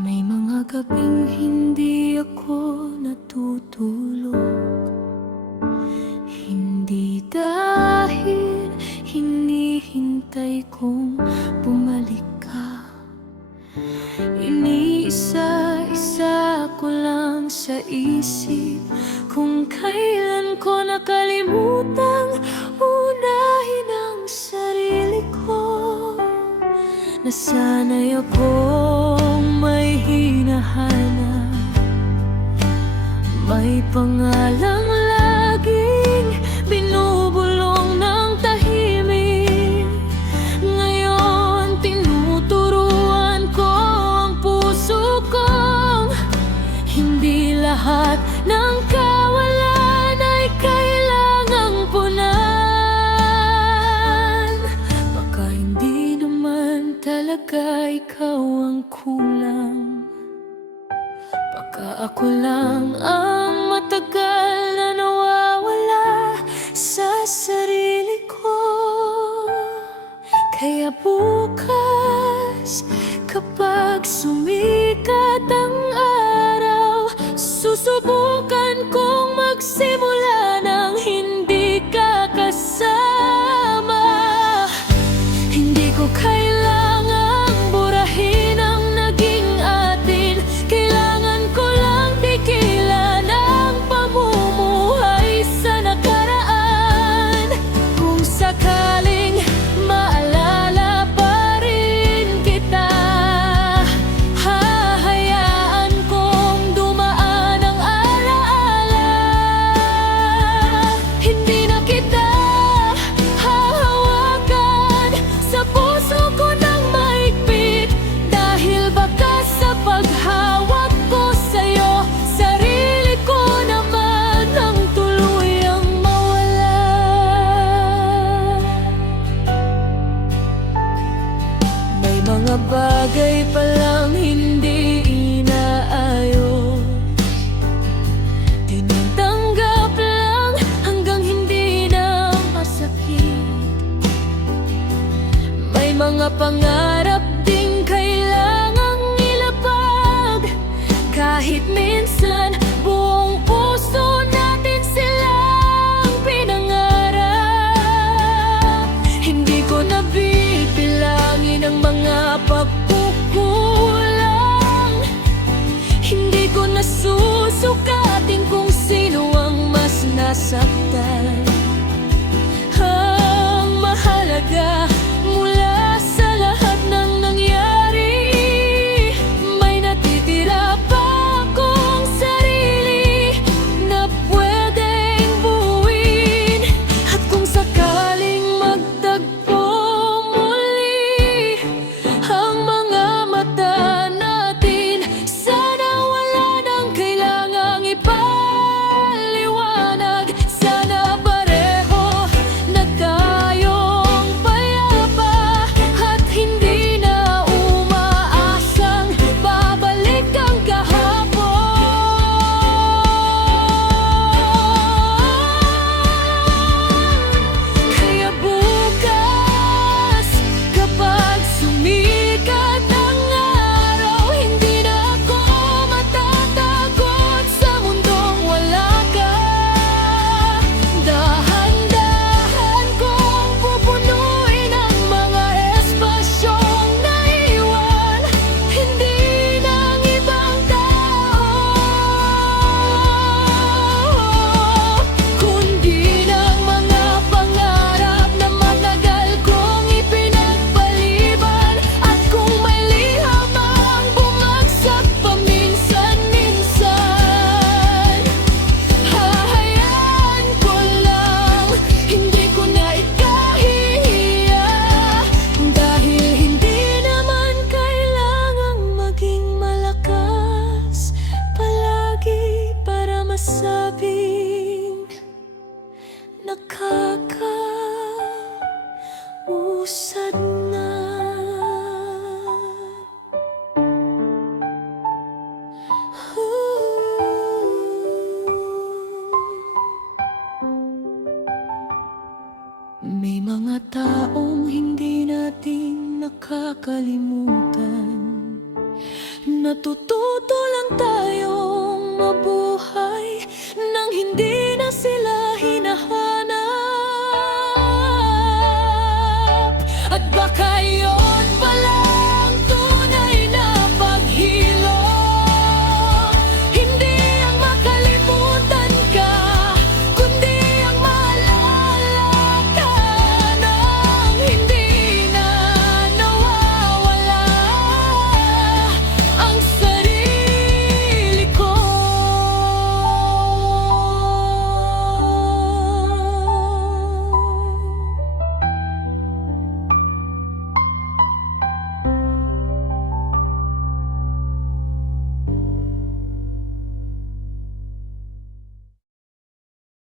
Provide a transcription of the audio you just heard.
May mga gabing hindi ako natutulog, hindi dahil hinihintay kong bumalik ka. Iniisa-isa ko lang sa isip kung kailan ko nakalimutang unahin ang sarili ko. Nasanay akong may hinahanap, may pangalang laging binubulong ng tahimik. Ngayon tinuturuan ko ang puso kong hindi lahat ng kawalan ay kailangang punan. Baka hindi naman talaga ikaw ang kulang, baka ako lang ang matagal na nawawala sa sarili ko. Kaya bukas, kapag sumikat ang araw, susubukan kong magsimula ng hindi ka kasama. Hindi ko kailangang burahin ang naging atin, kailangan ko lang tigilan ang pamumuhay sa nakaraan. Kung sakaling maalala pa rin kita, hahayaan kong dumaan ang alaala. Hindi na kita hahawakan sa puso ko ng mahigpit, dahil baka sa paghawak ko sa'yo, sarili ko naman ang tuluyang mawala. May mga bagay palang hindi inaayos, tinatanggap lang hanggang hindi na masakit. May mga pangarap ding kailangang ilapag, kahit minsan buong puso natin silang pinangarap. Hindi ko nabibilangin ang mga pagkukulang, hindi ko nasusukatin kung sino ang mas nasaktan. Ang mahalaga, mula sa lahat ng nangyari, may natitira pa akong sarili na pwedeng buuin. At kung sakaling magtagpo muli ang mga mata natin, sana wala nang kailangang ipaliwanag. Sana pareho na tayong payapa at hindi na umaasang babalik ang kahapon. Kaya bukas, kapag sumikat ang araw, hindi na ako matatakot sa mundong wala ka. Dahan-dahan kong pupunuin ang mga espasyong naiwan, hindi ng ibang tao, kundi ng mga pangarap na matagal kong ipinagpaliban. At kung may liham ang bumagsak paminsan-minsan, hahayaan ko lang, hindi ko na ikahihiya, dahil hindi naman kailangang maging malakas palagi para masabing nakakausad na. Ooh. makakalimutan.